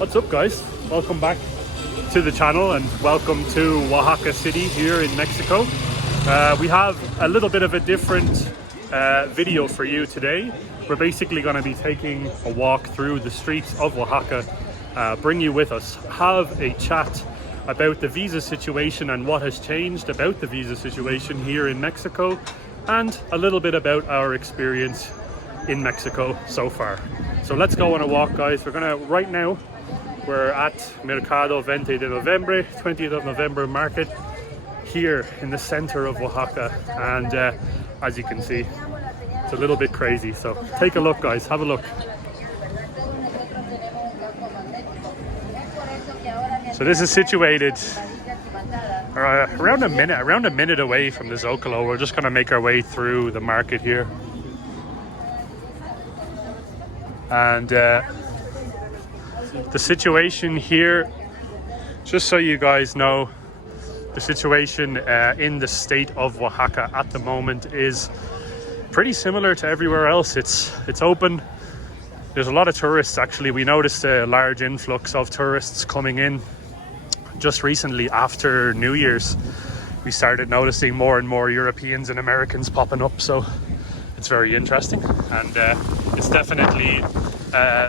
What's up, guys? Welcome back to the channel and welcome to Oaxaca City here in Mexico. We have a little bit of a different video for you today. We're basically going to be taking a walk through the streets of Oaxaca, bring you with us, have a chat about the visa situation and what has changed about the visa situation here in Mexico, and a little bit about our experience in Mexico so far. So let's go on a walk, guys. Right now we're at Mercado 20 de Noviembre, 20th of November market here in the center of Oaxaca, and as you can see, it's a little bit crazy. So take a look, guys, have a look. So this is situated around a minute away from the Zocalo. We're just going to make our way through the market here, and the situation here, just so you guys know, the situation in the state of Oaxaca at the moment is pretty similar to everywhere else. It's open. There's a lot of tourists, actually. We noticed a large influx of tourists coming in just recently after New Year's. We started noticing more and more Europeans and Americans popping up, so it's very interesting, and it's definitely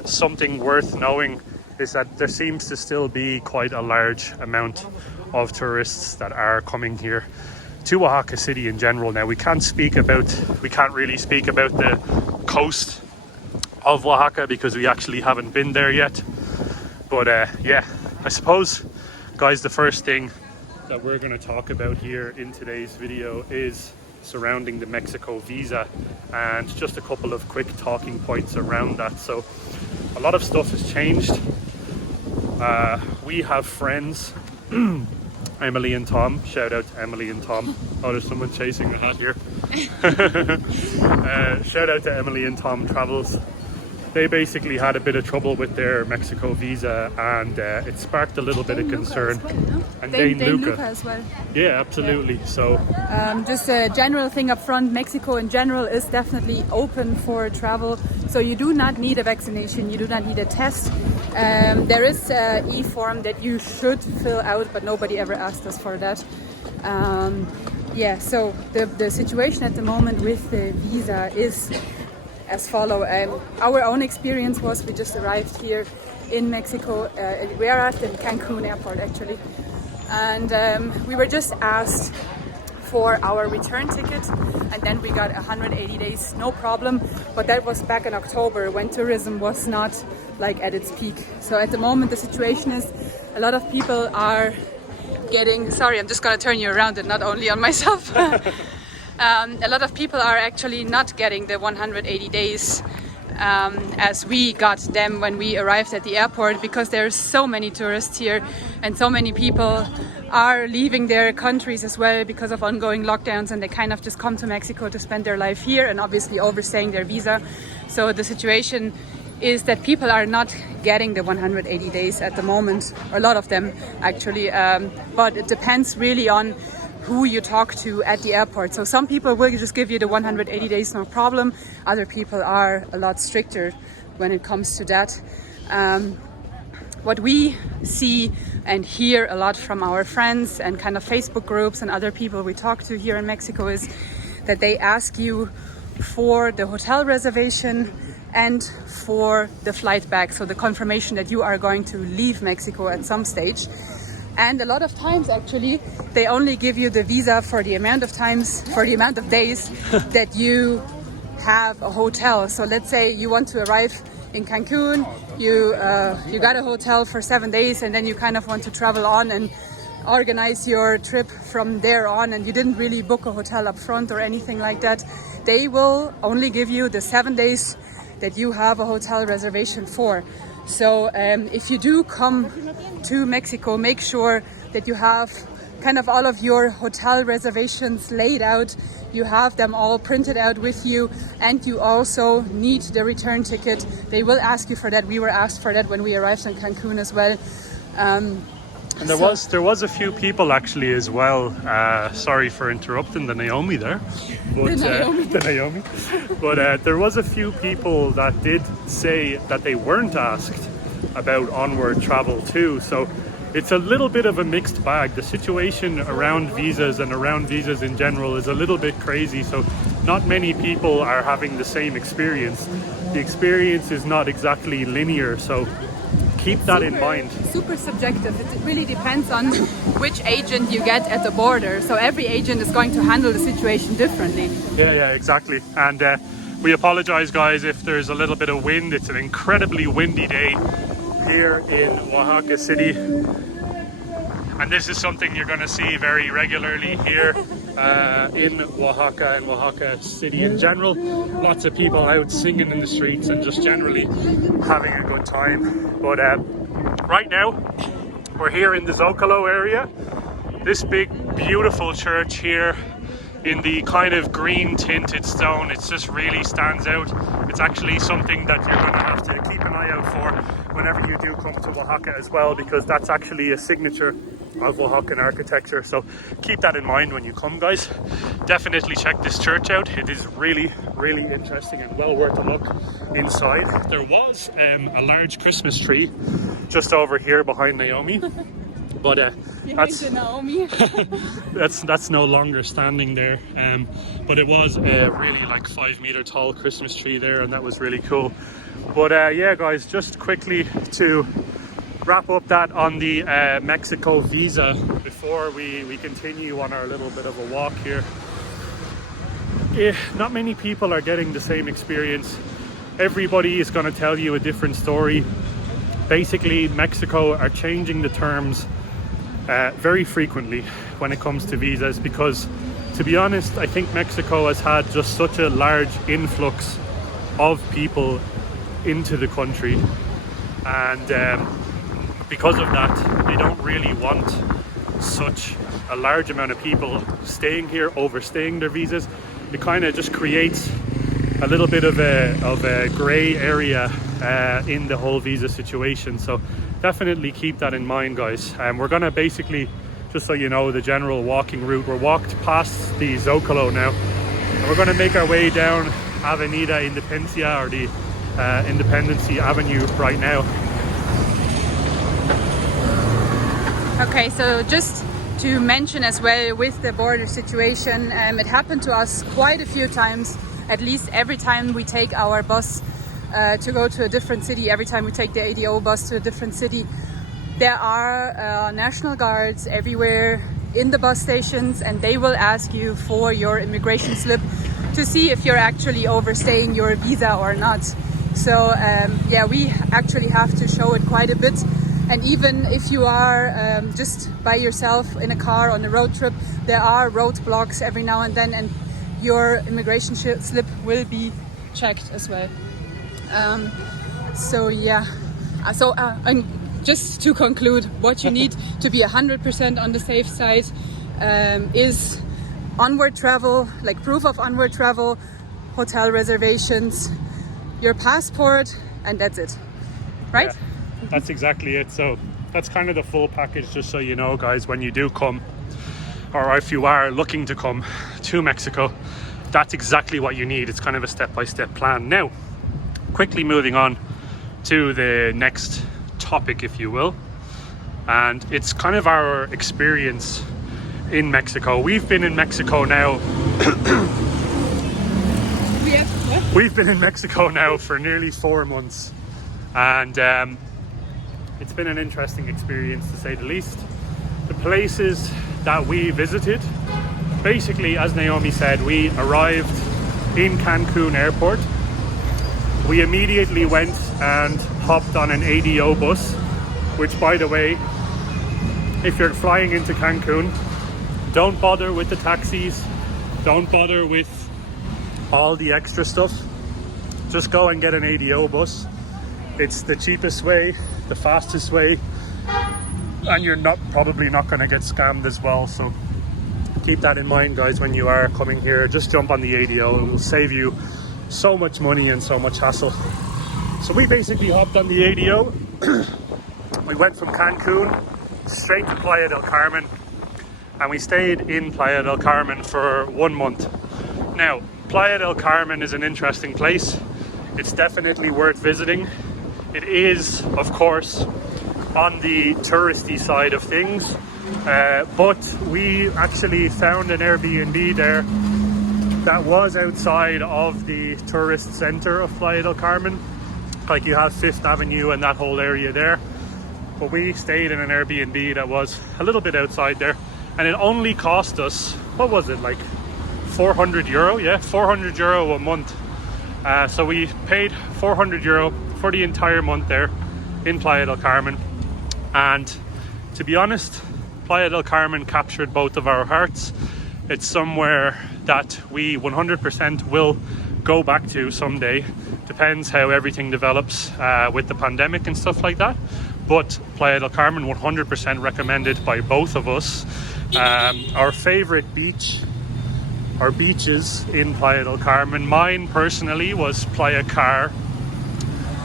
something worth knowing is that there seems to still be quite a large amount of tourists that are coming here to Oaxaca City in general. Now we can't really speak about the coast of Oaxaca because we actually haven't been there yet, but yeah, I suppose, guys, the first thing that we're going to talk about here in today's video is surrounding the Mexico visa, and just a couple of quick talking points around that. So a lot of stuff has changed. We have friends, Emily and Tom. Shout out to Emily and Tom. Oh, there's someone chasing a hat here. Shout out to Emily and Tom Travels. They basically had a bit of trouble with their Mexico visa, and it sparked a little bit of concern. Well, no? And Dane Luca Luca as well. Yeah, absolutely. Yeah. So just a general thing up front, Mexico in general is definitely open for travel, so you do not need a vaccination, you do not need a test. There is an e-form that you should fill out, but nobody ever asked us for that. Yeah, so the situation at the moment with the visa is as follow. Our own experience was, we just arrived here in Mexico. We are at the Cancun airport actually, and we were just asked for our return ticket, and then we got 180 days, no problem. But that was back in October when tourism was not like at its peak. So at the moment the situation is a lot of people are getting, sorry, I'm just gonna turn you around and not only on myself. A lot of people are actually not getting the 180 days as we got them when we arrived at the airport, because there's so many tourists here and so many people are leaving their countries as well because of ongoing lockdowns, and they kind of just come to Mexico to spend their life here and obviously overstaying their visa. So the situation is that people are not getting the 180 days at the moment, a lot of them actually, but it depends really on who you talk to at the airport. So some people will just give you the 180 days, no problem. Other people are a lot stricter when it comes to that. What we see and hear a lot from our friends and kind of Facebook groups and other people we talk to here in Mexico is that they ask you for the hotel reservation and for the flight back, so the confirmation that you are going to leave Mexico at some stage. And a lot of times actually they only give you the visa for the amount of times, for the amount of days that you have a hotel. So let's say you want to arrive in Cancun, you got a hotel for 7 days, and then you kind of want to travel on and organize your trip from there on, and you didn't really book a hotel up front or anything like that. They will only give you the 7 days that you have a hotel reservation for. So if you do come to Mexico, make sure that you have kind of all of your hotel reservations laid out. You have them all printed out with you, and you also need the return ticket. They will ask you for that. We were asked for that when we arrived in Cancun as well. And there was a few people actually as well. Sorry for interrupting the Naomi there. But, the Naomi. But there was a few people that did say that they weren't asked about onward travel too. So it's a little bit of a mixed bag. The situation around visas and around visas in general is a little bit crazy. So not many people are having the same experience. The experience is not exactly linear. So keep that in mind. Super subjective. It really depends on which agent you get at the border. So every agent is going to handle the situation differently. Yeah, exactly. And we apologize, guys, if there's a little bit of wind. It's an incredibly windy day here in Oaxaca City. And this is something you're going to see very regularly here in Oaxaca and Oaxaca City in general. Lots of people out singing in the streets and just generally having a good time. But right now we're here in the Zocalo area. This big beautiful church here in the kind of green tinted stone, it just really stands out. It's actually something that you're going to have to keep an eye out for whenever you do come to Oaxaca as well, because that's actually a signature of Oaxacan architecture. So keep that in mind when you come, guys. Definitely check this church out. It is really, really interesting and well worth a look inside. There was a large Christmas tree just over here behind Naomi. But that's no longer standing there. But it was a really like 5-meter tall Christmas tree there, and that was really cool. But yeah, guys, just quickly to wrap up that on the Mexico visa before we continue on our little bit of a walk here. Not many people are getting the same experience. Everybody is going to tell you a different story. Basically, Mexico are changing the terms very frequently when it comes to visas, because to be honest, I think Mexico has had just such a large influx of people into the country, and because of that they don't really want such a large amount of people staying here, overstaying their visas. It kind of just creates a little bit of a grey area in the whole visa situation. So definitely keep that in mind, guys. We're gonna basically, just so you know, the general walking route, we're walked past the Zocalo now, and we're gonna make our way down Avenida Independencia, or the Independency Avenue right now. Okay, so just to mention as well, with the border situation, it happened to us quite a few times, at least every time we take our bus to go to a different city. Every time we take the ADO bus to a different city, there are National Guards everywhere in the bus stations, and they will ask you for your immigration slip to see if you're actually overstaying your visa or not. So yeah, we actually have to show it quite a bit. And even if you are just by yourself in a car on a road trip, there are roadblocks every now and then, and your immigration slip will be checked as well. So yeah, and just to conclude, what you need to be 100% on the safe side is onward travel, like proof of onward travel, hotel reservations, your passport, and that's it, right? Yeah, that's exactly it. So that's kind of the full package, just so you know, guys, when you do come, or if you are looking to come to Mexico, that's exactly what you need. It's kind of a step-by-step plan. Now, quickly moving on to the next topic, if you will, and it's kind of our experience in Mexico. We've been in Mexico now we've been in Mexico now for nearly 4 months, and it's been an interesting experience, to say the least. The places that we visited, basically, as Naomi said, we arrived in Cancun airport. We immediately went and hopped on an ADO bus, which, by the way, if you're flying into Cancun, don't bother with the taxis, don't bother with all the extra stuff. Just go and get an ADO bus. It's the cheapest way, the fastest way, and you're probably not going to get scammed as well. So keep that in mind, guys, when you are coming here. Just jump on the ADO. It will save you so much money and so much hassle. So we basically hopped on the ADO. We went from Cancun straight to Playa del Carmen, and we stayed in Playa del Carmen for 1 month. Now, Playa del Carmen is an interesting place. It's definitely worth visiting. It is, of course, on the touristy side of things, but we actually found an Airbnb there that was outside of the tourist center of Playa del Carmen. Like you have Fifth Avenue and that whole area there, but we stayed in an Airbnb that was a little bit outside there, and it only cost us, what was it, like 400 euro? Yeah, 400 euro a month. So we paid 400 euro for the entire month there in Playa del Carmen, and to be honest, Playa del Carmen captured both of our hearts. It's somewhere that we 100% will go back to someday. Depends how everything develops with the pandemic and stuff like that, but Playa del Carmen 100% recommended by both of us. Our favorite beach or beaches in Playa del Carmen, mine personally was Playa Car.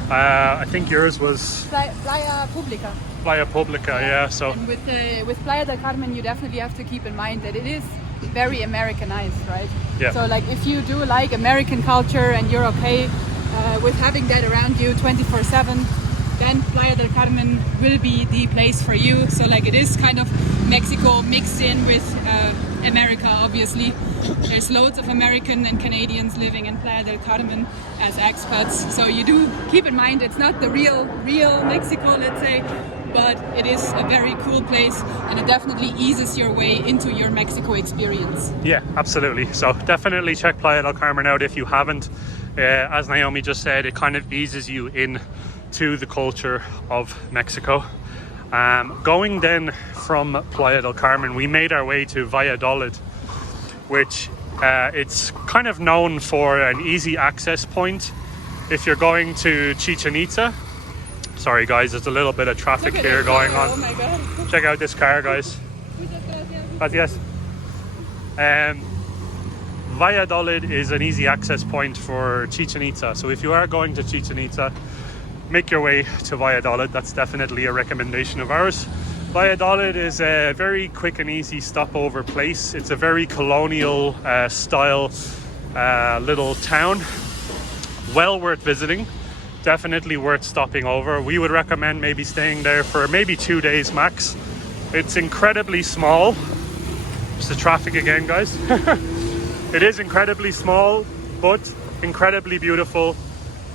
I think yours was Playa Publica. Playa Publica, yeah. So and with Playa del Carmen, you definitely have to keep in mind that it is very Americanized, right? Yeah. So like if you do like American culture and you're okay with having that around you 24/7, then Playa del Carmen will be the place for you. So like it is kind of Mexico mixed in with America, obviously. There's loads of American and Canadians living in Playa del Carmen as expats. So you do keep in mind it's not the real Mexico, let's say, but it is a very cool place, and it definitely eases your way into your Mexico experience. yeah, absolutely. So definitely check Playa del Carmen out if you haven't. As Naomi just said, it kind of eases you in to the culture of Mexico. Going then from Playa del Carmen, we made our way to Valladolid, which it's kind of known for an easy access point if you're going to Chichen Itza. Sorry guys, there's a little bit of traffic here going on. Oh my god. Check out this car, guys. Gracias. Valladolid is an easy access point for Chichen Itza. So if you are going to Chichen Itza, make your way to Valladolid. That's definitely a recommendation of ours. Valladolid is a very quick and easy stopover place. It's a very colonial style little town. Well worth visiting. Definitely worth stopping over. We would recommend maybe staying there for maybe 2 days max. It's incredibly small. It's the traffic again, guys. It is incredibly small, but incredibly beautiful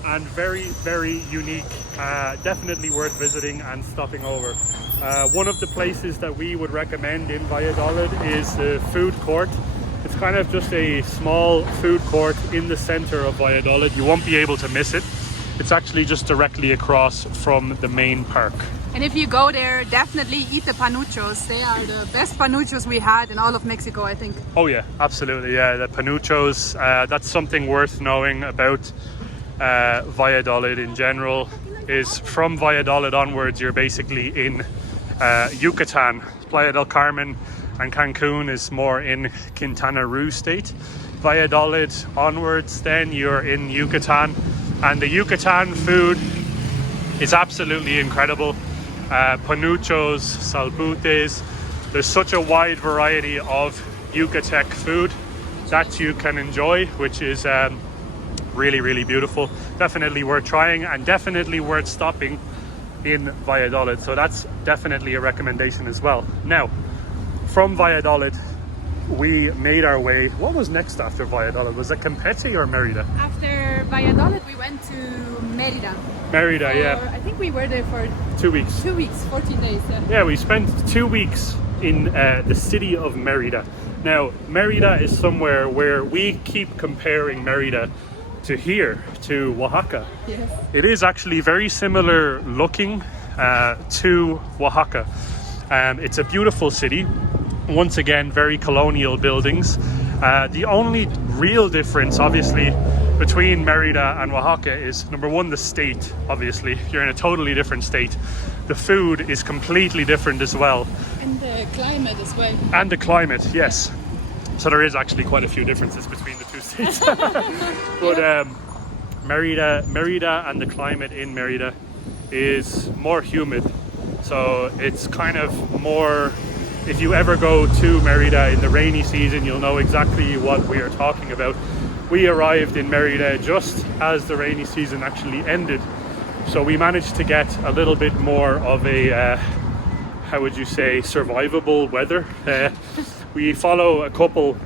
and very, very unique. Definitely worth visiting and stopping over. One of the places that we would recommend in Valladolid is the food court. It's kind of just a small food court in the center of Valladolid. You won't be able to miss it. It's actually just directly across from the main park. And if you go there, definitely eat the panuchos. They are the best panuchos we had in all of Mexico, I think. Oh yeah, absolutely. Yeah, the panuchos, that's something worth knowing about Valladolid in general. Is from Valladolid onwards, you're basically in Yucatan. Playa del Carmen and Cancun is more in Quintana Roo state. Valladolid onwards, then you're in Yucatan. And the Yucatan food is absolutely incredible. Panuchos, salbutes. There's such a wide variety of Yucatec food that you can enjoy, which is really, really beautiful. Definitely worth trying and definitely worth stopping in Valladolid. So that's definitely a recommendation as well. Now, from Valladolid, we made our way. What was next after Valladolid? Was it Campeche or Merida? After Valladolid, we went to Merida. Merida, yeah. I think we were there for 2 weeks. 2 weeks, 14 days. Yeah, we spent 2 weeks in the city of Merida. Now, Merida is somewhere where we keep comparing Merida to here, to Oaxaca. Yes. It is actually very similar looking to Oaxaca. It's a beautiful city. Once again, very colonial buildings. The only real difference, obviously, between Merida and Oaxaca is, number one, the state. Obviously, you're in a totally different state. The food is completely different as well. And the climate as well. And the climate, yes. So there is actually quite a few differences between the two states. But Merida and the climate in Merida is more humid. So it's kind of more... If you ever go to Merida in the rainy season, you'll know exactly what we are talking about. We arrived in Merida just as the rainy season actually ended. So we managed to get a little bit more of a, how would you say, survivable weather. We follow a couple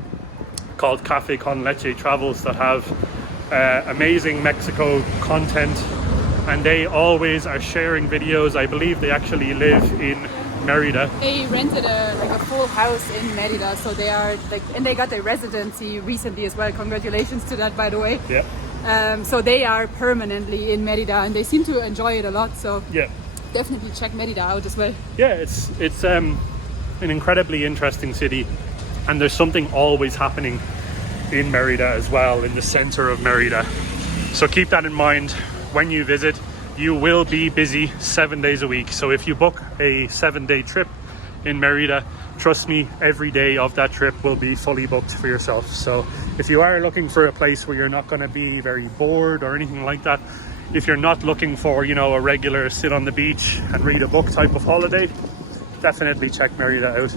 called Cafe Con Leche Travels that have amazing Mexico content, and they always are sharing videos. I believe they actually live in Merida. They rented a full house in Merida, so they are like, and they got their residency recently as well. Congratulations to that, by the way. Yeah. So they are permanently in Merida, and they seem to enjoy it a lot. So yeah, definitely check Merida out as well. Yeah, it's an incredibly interesting city, and there's something always happening in Merida as well, in the center of Merida. So keep that in mind when you visit. You will be busy 7 days a week. So if you book a 7-day trip in Merida, trust me, every day of that trip will be fully booked for yourself. So if you are looking for a place where you're not going to be very bored or anything like that, if you're not looking for, you know, a regular sit on the beach and read a book type of holiday, definitely check Merida out.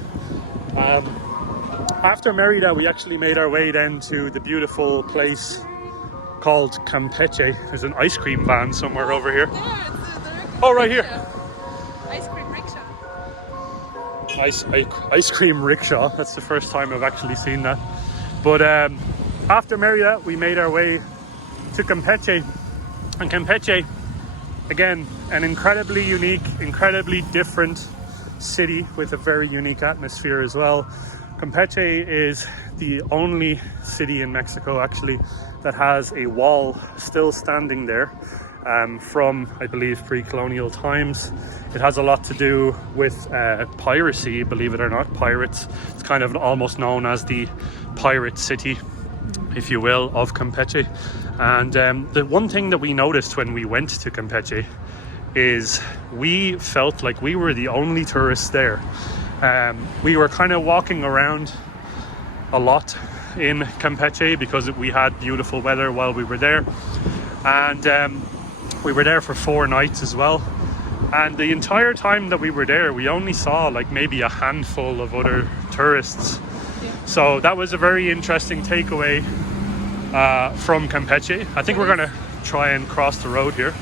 After Merida, we actually made our way then to the beautiful place called Campeche. There's an ice cream van somewhere over here. Yeah, Oh, right here. Ice cream rickshaw. Ice cream rickshaw. That's the first time I've actually seen that. But after Merida, we made our way to Campeche. And Campeche, again, an incredibly unique, incredibly different city with a very unique atmosphere as well. Campeche is the only city in Mexico actually that has a wall still standing there from, I believe, pre-colonial times. It has a lot to do with piracy, believe it or not, pirates. It's kind of almost known as the pirate city, if you will, of Campeche. And the one thing that we noticed when we went to Campeche is we felt like we were the only tourists there. We were kind of walking around a lot in Campeche because we had beautiful weather while we were there, and we were there for 4 nights as well. And the entire time that we were there, we only saw like maybe a handful of other tourists. So that was a very interesting takeaway from Campeche. I think we're gonna try and cross the road here.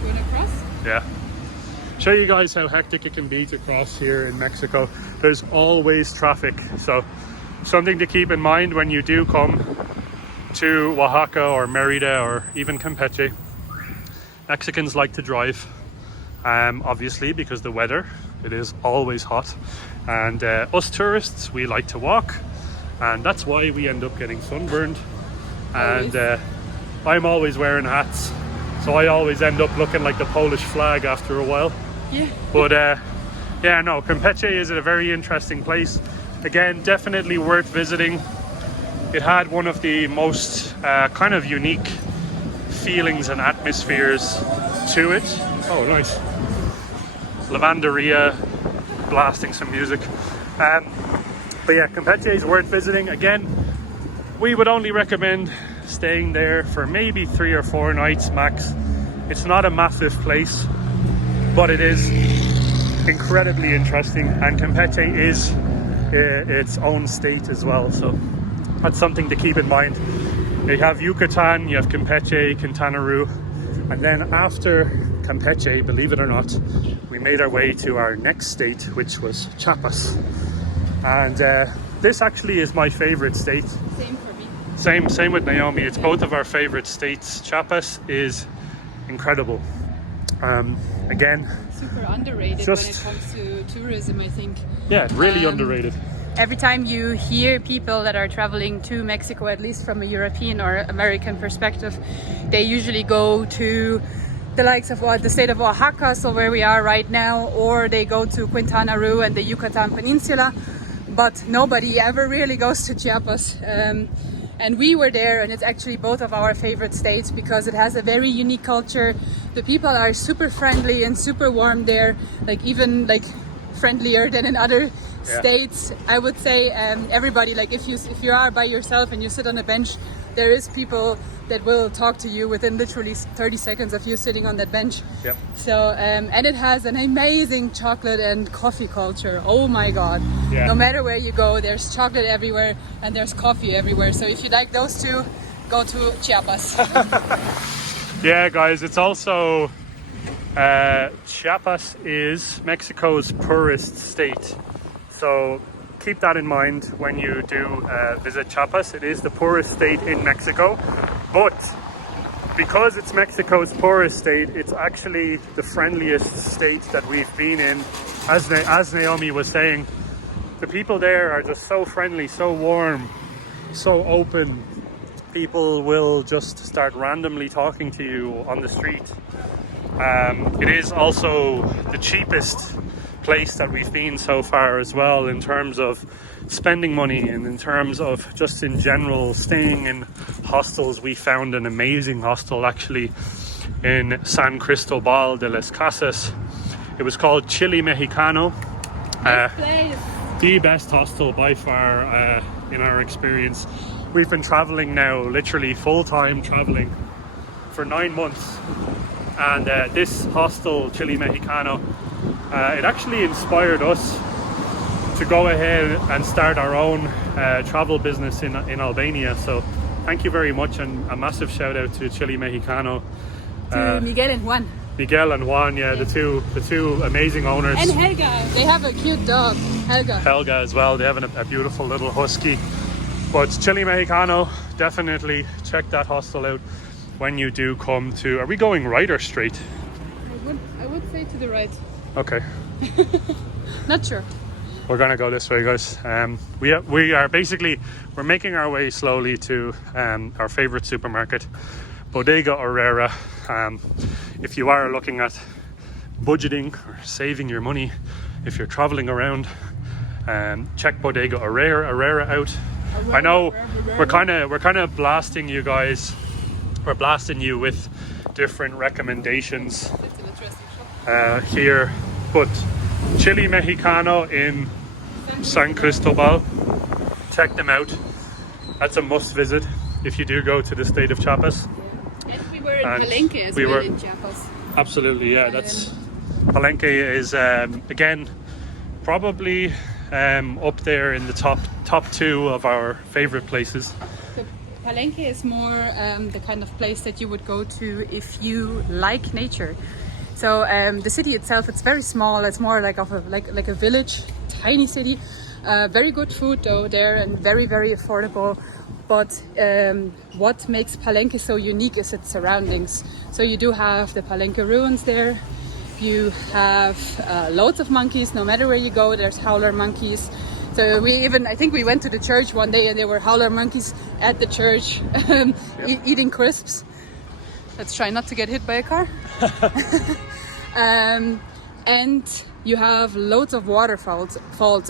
You wanna cross? Yeah. Show you guys how hectic it can be to cross here in Mexico. There's always traffic, so something to keep in mind when you do come to Oaxaca or Merida or even Campeche. Mexicans like to drive, obviously, because the weather, it is always hot, and us tourists, we like to walk, and that's why we end up getting sunburned. And I'm always wearing hats, so I always end up looking like the Polish flag after a while. Yeah. But yeah, no, Campeche is a very interesting place. Again, definitely worth visiting. It had one of the most kind of unique feelings and atmospheres to it. Oh, nice. Lavanderia, blasting some music. But yeah, Campeche is worth visiting. Again, we would only recommend staying there for maybe 3 or 4 nights max. It's not a massive place, but it is incredibly interesting, and Campeche is its own state as well, so that's something to keep in mind. You have Yucatan, you have Campeche, Quintana Roo, and then after Campeche, believe it or not, we made our way to our next state, which was Chiapas. And this actually is my favorite state. Same for me. Same with Naomi. It's both of our favorite states. Chiapas is incredible. Again, super underrated when it comes to tourism, I think. Yeah, really underrated. Every time you hear people that are traveling to Mexico, at least from a European or American perspective, they usually go to the likes of the state of Oaxaca, so where we are right now, or they go to Quintana Roo and the Yucatan Peninsula, but nobody ever really goes to Chiapas. And we were there, and it's actually both of our favorite states because it has a very unique culture. The people are super friendly and super warm there, like even like friendlier than in other states, I would say. Everybody, like if you are by yourself and you sit on a bench, there is people that will talk to you within literally 30 seconds of you sitting on that bench. Yep. So and it has an amazing chocolate and coffee culture. Oh my god. Yeah. No matter where you go, there's chocolate everywhere and there's coffee everywhere. So if you like those two, go to Chiapas. Yeah, guys, it's also Chiapas is Mexico's poorest state, so keep that in mind when you do visit Chiapas. It is the poorest state in Mexico, but because it's Mexico's poorest state, it's actually the friendliest state that we've been in. As Naomi was saying, the people there are just so friendly, so warm, so open. People will just start randomly talking to you on the street. It is also the cheapest place that we've been so far as well, in terms of spending money and in terms of just in general staying in hostels. We found an amazing hostel actually in San Cristobal de las Casas. It was called Chile Mexicano. The best hostel by far in our experience. We've been traveling now, literally full-time traveling for 9 months, and this hostel, Chile Mexicano, it actually inspired us to go ahead and start our own travel business in Albania. So thank you very much, and a massive shout out to Chile Mexicano. To Miguel and Juan. Miguel and Juan, yeah, the two amazing owners. And Helga, they have a cute dog, Helga. Helga as well, they have a beautiful little husky. But Chile Mexicano, definitely check that hostel out when you do come to... Are we going right or straight? I would say to the right. Okay. Not sure. We're gonna go this way, guys. We are basically, we're making our way slowly to our favorite supermarket, Bodega Herrera. If you are looking at budgeting or saving your money, if you're traveling around, check Bodega Herrera out. I know we're kind of blasting you guys. We're blasting you with different recommendations here, but Chile Mexicano in San Cristobal, check them out. That's a must visit if you do go to the state of Chiapas. And we were in Palenque as well in Chiapas. Absolutely, yeah. That's Palenque is again probably up there in the top two of our favorite places. So Palenque is more the kind of place that you would go to if you like nature. So the city itself, it's very small. It's more like a village, tiny city. Very good food though there, and very, very affordable. But what makes Palenque so unique is its surroundings. So you do have the Palenque Ruins there. You have loads of monkeys. No matter where you go, there's howler monkeys. So I think we went to the church one day and there were howler monkeys at the church eating crisps. Let's try not to get hit by a car. And you have loads of waterfalls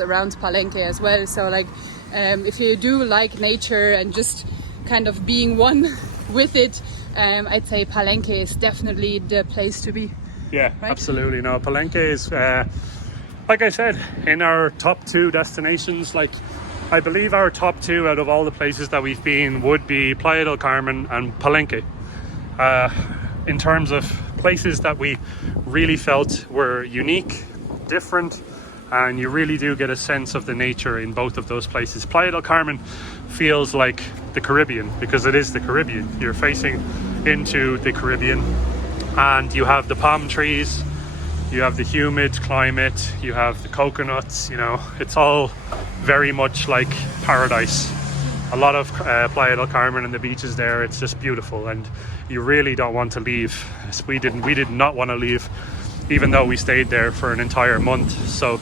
around Palenque as well. So like if you do like nature and just kind of being one with it, I'd say Palenque is definitely the place to be. Yeah, right? Absolutely. No, Palenque is, like I said, in our top 2 destinations. Like, I believe our top 2 out of all the places that we've been would be Playa del Carmen and Palenque. In terms of places that we really felt were unique, different, and you really do get a sense of the nature in both of those places. Playa del Carmen feels like the Caribbean because it is the Caribbean. You're facing into the Caribbean, and you have the palm trees, you have the humid climate, you have the coconuts, you know, it's all very much like paradise. A lot of Playa del Carmen and the beaches there, it's just beautiful, and you really don't want to leave. We did not want to leave, even though we stayed there for an entire month. So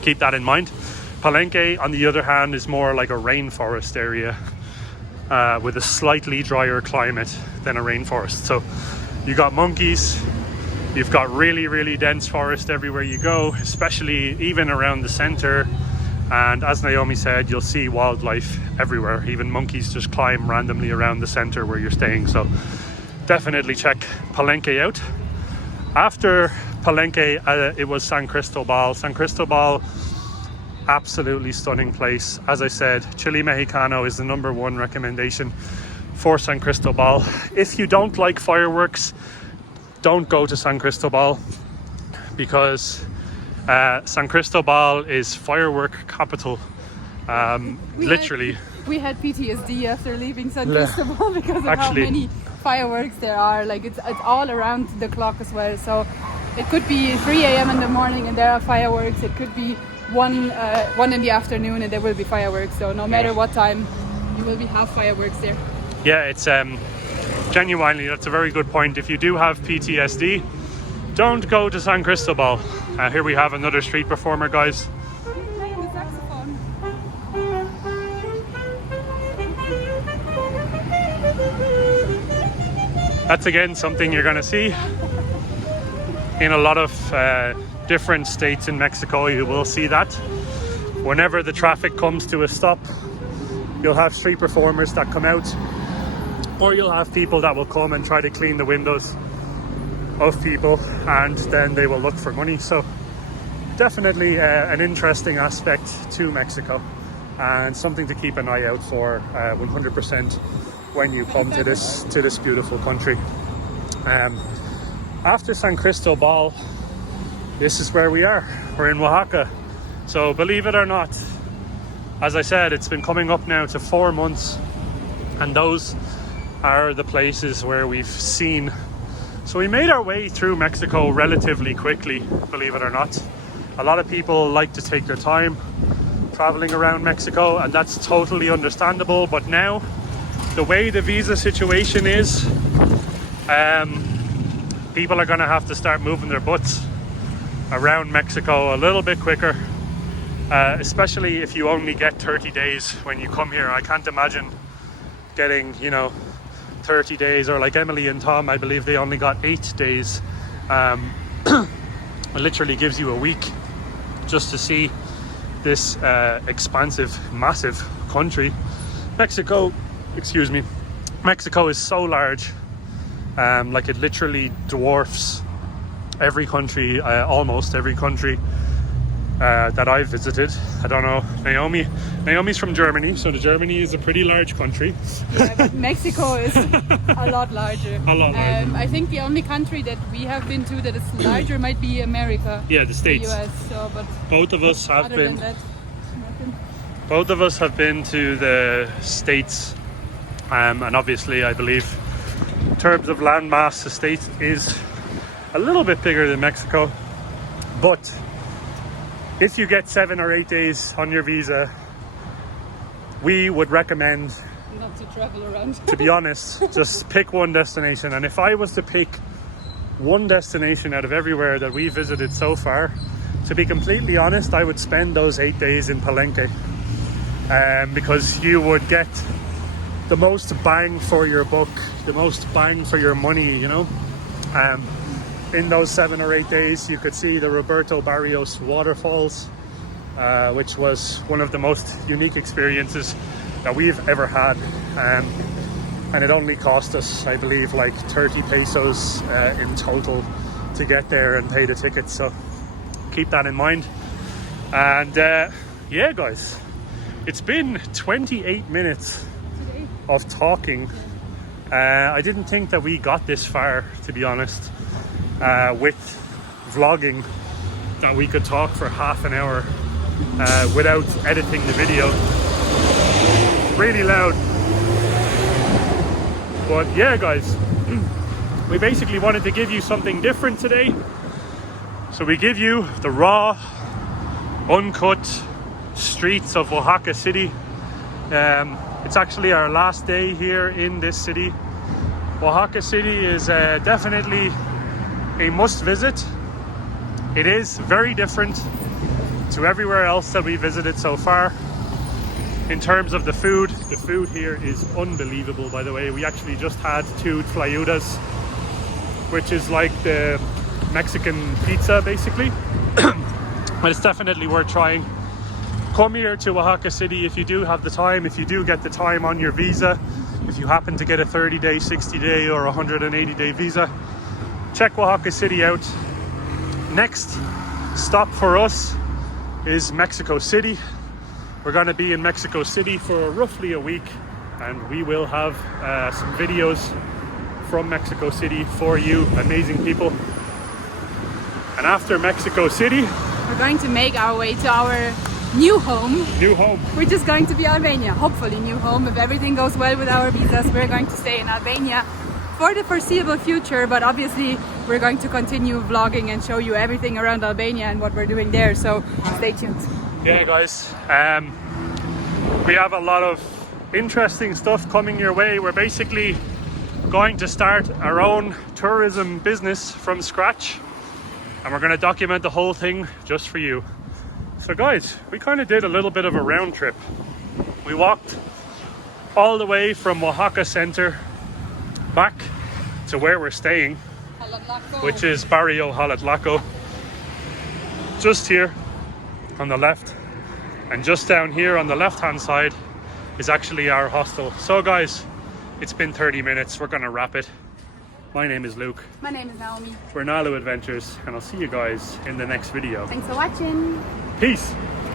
keep that in mind. Palenque, on the other hand, is more like a rainforest area with a slightly drier climate than a rainforest. So you got monkeys, you've got really, really dense forest everywhere you go, especially even around the center. And as Naomi said, you'll see wildlife everywhere. Even monkeys just climb randomly around the center where you're staying. So definitely check Palenque out. After Palenque, it was San Cristobal. San Cristobal, absolutely stunning place. As I said, Chile Mexicano is the #1 recommendation for San Cristobal. If you don't like fireworks, don't go to San Cristobal, because San Cristobal is firework capital. Literally. We had PTSD after leaving San Cristobal because of how many fireworks there are. Like it's all around the clock as well. So it could be 3 a.m. in the morning and there are fireworks. It could be 1 in the afternoon and there will be fireworks. So no matter what time, you will have fireworks there. Yeah, it's genuinely, that's a very good point. If you do have PTSD, don't go to San Cristobal. Here we have another street performer, guys. Playing the saxophone. That's again something you're going to see in a lot of different states in Mexico. You will see that whenever the traffic comes to a stop, you'll have street performers that come out, or you'll have people that will come and try to clean the windows of people, and then they will look for money. So definitely an interesting aspect to Mexico, and something to keep an eye out for 100% when you come to this beautiful country. After San Cristobal, this is where we are. We're in Oaxaca. So believe it or not, as I said, it's been coming up now to 4 months, and those are the places where we've seen. So we made our way through Mexico relatively quickly, believe it or not. A lot of people like to take their time traveling around Mexico, and that's totally understandable. But now, the way the visa situation is, people are going to have to start moving their butts around Mexico a little bit quicker, especially if you only get 30 days when you come here. I can't imagine getting, 30 days, or like Emily and Tom, I believe they only got 8 days. It literally gives you a week just to see this expansive, massive country. Mexico is so large, like it literally dwarfs every country, almost every country that I've visited. I don't know, Naomi's from Germany, so Germany is a pretty large country. Yeah, but Mexico is a lot larger. A lot larger. I think the only country that we have been to that is larger might be America. Yeah, the States. The US, so, but both of us have other been. than that, nothing. Both of us have been to the States, and obviously I believe in terms of landmass, the States is a little bit bigger than Mexico. But if you get 7 or 8 days on your visa, we would recommend Not to travel around. to be honest, just pick one destination. And if I was to pick one destination out of everywhere that we visited so far, to be completely honest, I would spend those 8 days in Palenque, because you would get the most bang for your buck, the most bang for your money, in those 7 or 8 days. You could see the Roberto Barrios waterfalls, which was one of the most unique experiences that we've ever had, and it only cost us, I believe, like 30 pesos in total to get there and pay the tickets. So keep that in mind. And yeah, guys, it's been 28 minutes of talking. I didn't think that we got this far, to be honest, with vlogging, that we could talk for half an hour without editing the video. Really loud. But yeah, guys, we basically wanted to give you something different today. So we give you the raw, uncut streets of Oaxaca City. It's actually our last day here in this city. Oaxaca City is definitely a must visit. It is very different to everywhere else that we visited so far. In terms of the food here is unbelievable, by the way. We actually just had 2 tlayudas, which is like the Mexican pizza, basically. But it's definitely worth trying. Come here to Oaxaca City if you do have the time, if you do get the time on your visa, if you happen to get a 30-day, 60-day or 180-day visa. Check Oaxaca City out. Next stop for us is Mexico City. We're going to be in Mexico City for roughly a week, and we will have some videos from Mexico City for you, amazing people. And after Mexico City, We're going to make our way to our new home, which is going to be Albania. Hopefully new home. If everything goes well with our visas, we're going to stay in Albania for the foreseeable future, but obviously we're going to continue vlogging and show you everything around Albania and what we're doing there, so stay tuned. Yeah guys, we have a lot of interesting stuff coming your way. We're basically going to start our own tourism business from scratch, and we're going to document the whole thing just for you. So guys, we kind of did a little bit of a round trip. We walked all the way from Oaxaca center back to where we're staying, which is Barrio Halatlaco, just here on the left, and just down here on the left hand side is actually our hostel. So guys, it's been 30 minutes, we're gonna wrap it. My name is Luke. My name is Naomi. We're Nalu Adventures, and I'll see you guys in the next video. Thanks for watching. Peace.